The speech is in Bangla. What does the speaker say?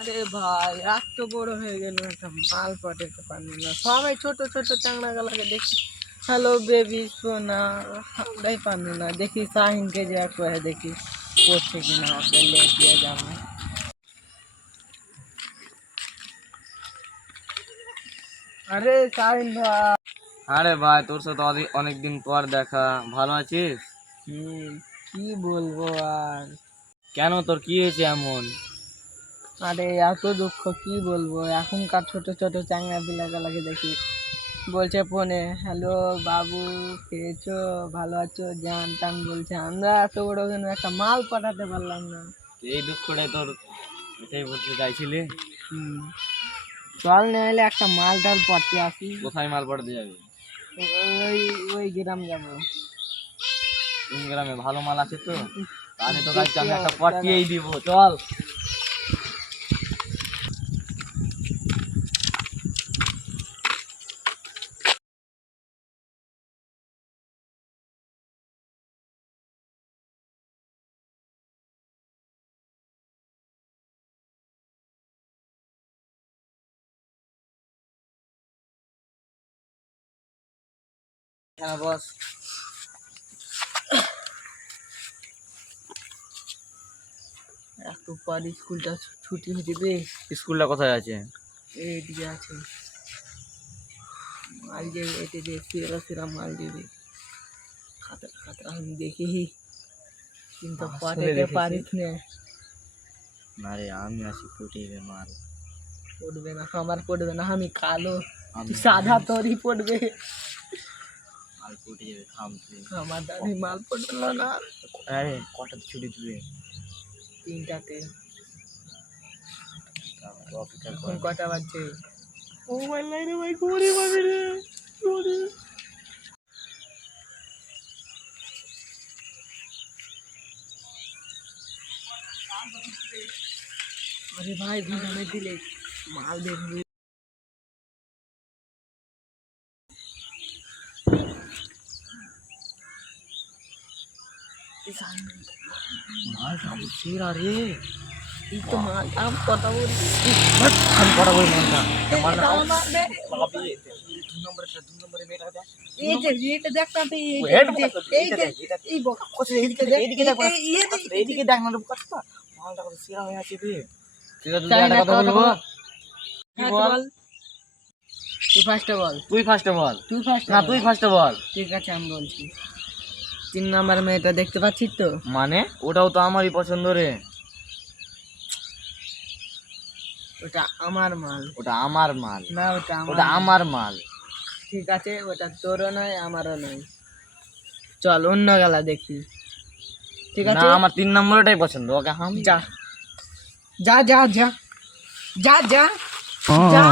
আরে ভাই এত বড় হয়ে গেল একটা মাল পাঠাতে পারল না। সবাই ছোট ছোট চাংড়া গালাকে দেখি। হ্যালো বেবি সোনা। আমরাই পারল না। দেখি শাহিনকে যে এক করে দেখি করছে কিনা ওকে লেগে যাবে আরে শাহিন ভাই। আরে ভাই তোর সাথে অনেক অনেকদিন পর দেখা। ভালো আছিস? হুম, কি বলব আর? কেন তোর কি হয়েছে এমন? আরে এত দুঃখ কি বলব? এখনকার ছোট ছোট চাংড়া বিলাগালাকে দেখি। বলছে ফোনে হ্যালো বাবু খেয়েছো? ভালো আছো? জান টান বলছে আমরা এত বড় কেন? একটা মাল পাঠাতে পারলাম না। এই দুঃখটাই তোর এটাই বলতে চাইছিলি। চল নাহলে একটা মাল টাল পড়তে আসি। কোথায় মাল পাঠাতে যাবে? ওই ওই গ্রাম যাব। গ্রামে ভালো মাল আছে তো? আমি তো কাছে আমি একটা পটিয়েই দিব চল। হ্যাঁ বস। একটু পর স্কুলটা ছুটি হয়ে যাবে স্কুলটা কোথায় আছে? এইদিকে আছে। মাল যাবে এতে যে সেরা সেরা মাল যাবে খাতরা খাতরা আমি দেখি। কিন্তু পাঠাতে। পারিস না। না রে আমি আছি ফুটিয়ে মাল। পড়বে না আমার পড়বে না আমি কালো। সাদা তোরই পড়বে। মাল যাবে থাম তুই আমার দাদি মাল পড়ল না। আরে কটা ছুটি দিবে তিনটাতে। অপেক্ষা কর। কটা বাজছে? মোবাইল নাই রে ভাই ঘুরে পাবি রে ঘুরে। আরে ভাই ভিড়ে দিলে। মাল দেখবি তুই বল। তুই ফার্স্ট বল। তুই ফার্স্ট তুই ফার্স্ট না তুই ফার্স্ট বল। ঠিক আছে আমি বলছি। তিন নাম্বার মেয়েটা দেখতে পাচ্ছিস তো? মানে? ওটাও তো আমারই পছন্দ রে। ওটা আমার মাল। ওটা আমার মাল। না ওটা ওটা আমার মাল। ঠিক আছে ওটা তোরও নয় আমারও নয়। চল অন্য গেলা দেখি। ঠিক আছে? আমার তিন নম্বরটাই পছন্দ ওকে হাম। যা। যা যা যা। যা যা। যা।